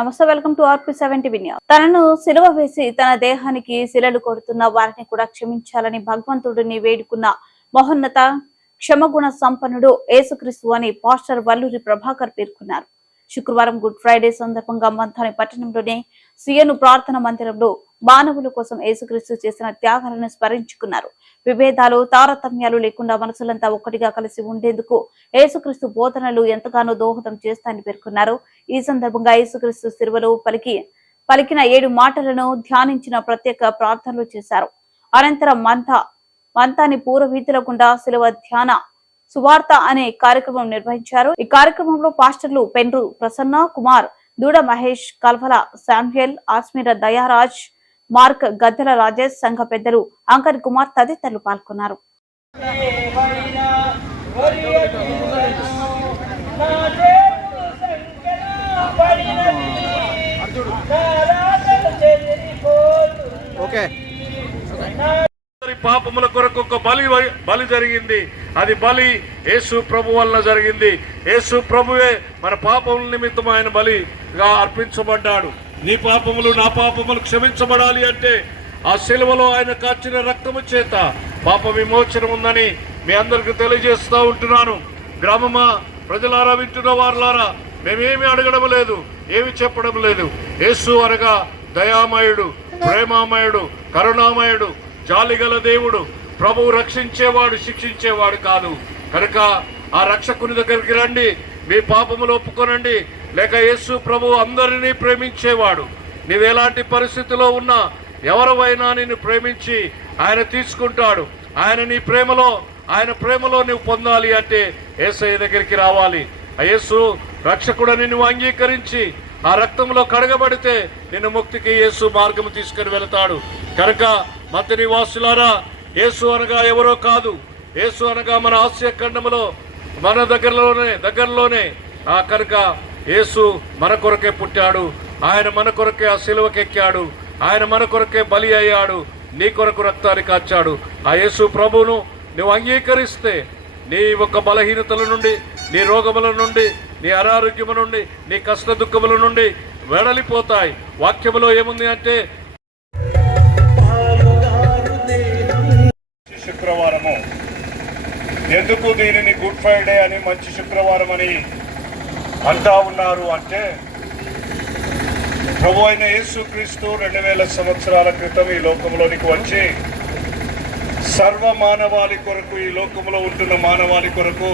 నమస్తే, welcome to RP7 TV news. తనను సిలువ వేసి తన దేహానికి శిలలు కొడుతున్న వారిని కూడా క్షమించాలని భగవంతుడిని వేడుకున్న మహోన్నత క్షమగుణ సంపన్నుడు యేసుక్రీస్తు అని పాస్టర్ వల్లూరి ప్రభాకర్ పేర్కొన్నారు. శుక్రవారం గుడ్ ఫ్రైడే సందర్భంగా మంథాని పట్టణంలోని సియను ప్రార్థన మందిరంలో మానవుల కోసం యేసుక్రీస్తు చేసిన త్యాగాలను స్మరించుకున్నారు. విభేదాలు తారతమ్యాలు లేకుండా మనసులంతా ఒక్కటిగా కలిసి ఉండేందుకు యేసుక్రీస్తు బోధనలు ఎంతగానో దోహదం చేస్తాయని పేర్కొన్నారు. ఈ సందర్భంగా యేసుక్రీస్తు సిలువలో పలికిన 7 మాటలను ధ్యానించిన ప్రత్యేక ప్రార్థనలు చేశారు. అనంతరం మంతాని పూర్వవీధుల గుండా సిలువ ధ్యాన సువార్త అనే కార్యక్రమం నిర్వహించారు. ఈ కార్యక్రమంలో పాస్టర్లు పెండ్రు ప్రసన్న కుమార్, దూడ మహేష్, కల్వల శామ్యుయల్, ఆస్మీర దయారాజ్, మార్క్, గద్దెల రాజేష్, సంఘ పెద్దలు అంకరి కుమార్ తదితరులు పాల్గొన్నారు. పాపముల కొరకు ఒక బలి జరిగింది. అది బలి యేసు ప్రభు వలన జరిగింది. యేసు ప్రభువే మన పాపముల నిమిత్తం ఆయన బలిగా అర్పించబడ్డాడు. నీ పాపములు నా పాపములు క్షమించబడాలి అంటే ఆ శిలువలో ఆయన కాచిన రక్తము చేత పాప విమోచనం ఉందని మీ అందరికి తెలియజేస్తూ ఉంటున్నాను. గ్రామమా, ప్రజలారా, వింటున్న వారులారా, మేమేమి అడగడం లేదు, ఏమి చెప్పడం లేదు. యేసు అనగా దయామయుడు, ప్రేమామయుడు, కరుణామయుడు, జాలిగల దేవుడు. ప్రభువు రక్షించేవాడు, శిక్షించేవాడు కాదు. కనుక ఆ రక్షకుని దగ్గరికి రండి, మీ పాపములు ఒప్పుకొనండి. లేక యేసు ప్రభు అందరినీ ప్రేమించేవాడు. నీవెలాంటి పరిస్థితిలో ఉన్నా ఎవరైనా నిన్ను ప్రేమించి ఆయన తీసుకుంటాడు. ఆయన ప్రేమలో నువ్వు పొందాలి అంటే యేసయ్య దగ్గరికి రావాలి. ఆ యేసు రక్షకుడని నువ్వు అంగీకరించి ఆ రక్తంలో కడగబడితే నిన్ను ముక్తికి యేసు మార్గము తీసుకుని వెళతాడు. కనుక మత నివాసులారా, యేసు అనగా ఎవరో కాదు. యేసు అనగా మన ఆసియా ఖండములో మన దగ్గరలోనే కనుక యేసు మన కొరకే పుట్టాడు. ఆయన మన కొరకే ఆ సిలువకెక్కాడు. ఆయన మన కొరకే బలి అయ్యాడు. నీ కొరకు రక్తాన్ని కాచాడు. ఆ యేసు ప్రభువును నువ్వు అంగీకరిస్తే నీ యొక్క బలహీనతల నుండి, నీ రోగముల నుండి, నీ అనారోగ్యము నుండి, నీ కష్ట దుఃఖముల నుండి వెడలిపోతాయి. వాక్యములో ఏముంది అంటే, శుక్రవారము ఎందుకు దీనిని గుడ్ ఫ్రైడే అని, మంచి శుక్రవారం అని అంటా ఉన్నారు అంటే, ప్రభు అయిన యేసుక్రీస్తు 2000 సంవత్సరాల క్రితం ఈ లోకంలోనికి వచ్చి సర్వ మానవాళి కొరకు, ఈ లోకంలో ఉంటున్న మానవాళి కొరకు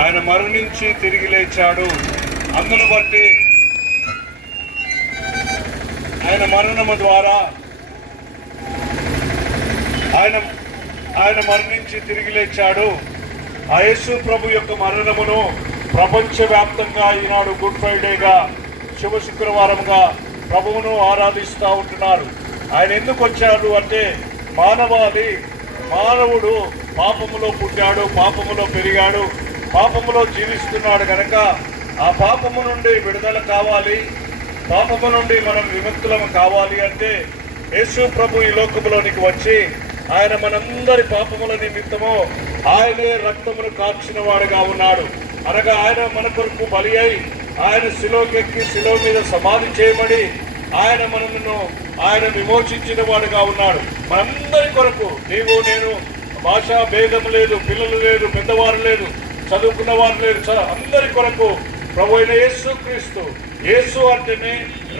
ఆయన మరణించి తిరిగి లేచాడు. అందును బట్టి ఆయన మరణము ద్వారా ఆయన మరణించి తిరిగి లేచాడు. ఆ యేసు ప్రభు యొక్క మరణమును ప్రపంచవ్యాప్తంగా ఈనాడు గుడ్ ఫ్రైడేగా, శుభ శుక్రవారంగా ప్రభువును ఆరాధిస్తూ ఉంటున్నారు. ఆయన ఎందుకు వచ్చాడు అంటే, మానవుడు పాపములో పుట్టాడు, పాపములో పెరిగాడు, పాపములో జీవిస్తున్నాడు. కనుక ఆ పాపము నుండి విడుదల కావాలి, పాపము నుండి మనం విముక్తులము కావాలి అంటే యేసు ప్రభు ఈ లోకములోనికి వచ్చి ఆయన మనందరి పాపముల నిమిత్తము ఆయనే రక్తమును కార్చిన వాడుగా ఉన్నాడు. అనగా ఆయన మన కొరకు బలి అయి ఆయన శిలువకెక్కి శిలువ మీద సమాధి చేయబడి ఆయన విమోచించిన వాడుగా ఉన్నాడు. మనందరి కొరకు, నీవు నేను, భాషా భేదం లేదు, పిల్లలు లేదు, పెద్దవారు లేదు, చదువుకున్న వారు లేరు, అందరి కొరకు ప్రభు అయిన యేసుక్రీస్తు. యేసు అంటేనే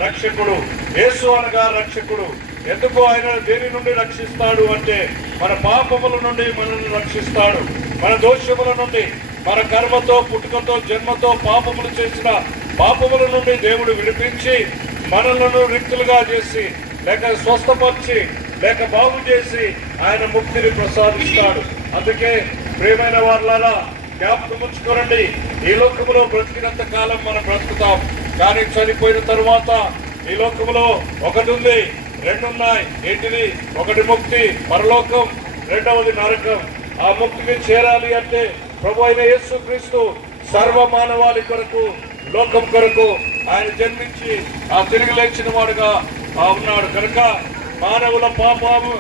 రక్షకుడు. యేసు అనగా రక్షకుడు. ఎందుకు ఆయన దేని నుండి రక్షిస్తాడు అంటే, మన పాపముల నుండి మనల్ని రక్షిస్తాడు. మన దోషముల నుండి, మన కర్మతో, పుట్టుకతో, జన్మతో పాపములు చేసిన పాపముల నుండి దేవుడు విడిపించి మనలను రిక్తులుగా చేసి, లేక స్వస్థపరిచి, లేక బాగు చేసి ఆయన ముక్తిని ప్రసాదిస్తాడు. అందుకే ప్రియమైన వారులారా, జ్ఞాపకం ఉంచుకోరండి, ఈ లోకములో బ్రతికినంత కాలం మనం బ్రతుకుతాం. కానీ చనిపోయిన తరువాత ఈ లోకములో ఒకటి ఉంది, 2 ఉన్నాయి. ఏంటిది? ఒకటి ముక్తి, పరలోకం, రెండవది నరకం. ఆ ముక్తిని చేరాలి అంటే ప్రభు అయిన యేసుక్రీస్తు సర్వ మానవాళి కొరకు, లోకం కొరకు ఆయన జన్మించి ఆ తిరిగి లేచిన వాడుగా ఉన్నాడు. కనుక మానవుల పాపముల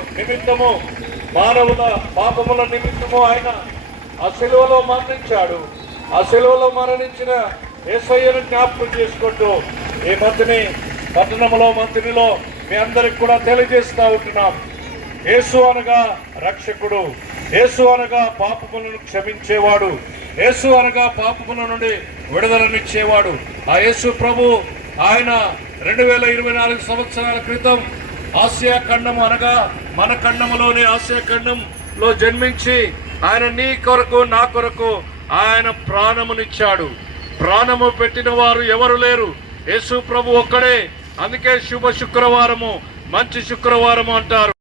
నిమిత్తము ఆయన ఆ శిలువలో మరణించాడు. ఆ శిలువలో మరణించిన యేసయ్యను జ్ఞాపకం చేసుకుంటూ ఈ మంత్రిని పట్టణంలో మంత్రిలో మీ అందరికి కూడా తెలియజేస్తూ ఉంటున్నాం. యేసు అనగా రక్షకుడు, యేసు అనగా పాపములను క్షమించేవాడు, యేసు అనగా పాపముల నుండి విడుదలనిచ్చేవాడు. ఆ యేసు ప్రభు ఆయన 2024 సంవత్సరాల క్రితం ఆసియా ఖండం అనగా మన ఖండములోని ఆసియా ఖండంలో జన్మించి ఆయన నీ కొరకు నా కొరకు ఆయన ప్రాణమునిచ్చాడు. ప్రాణము పెట్టిన వారు ఎవరు లేరు, యేసు ప్రభు ఒక్కడే. అందుకే శుభ శుక్రవారము, మంచి శుక్రవారము అంటారు.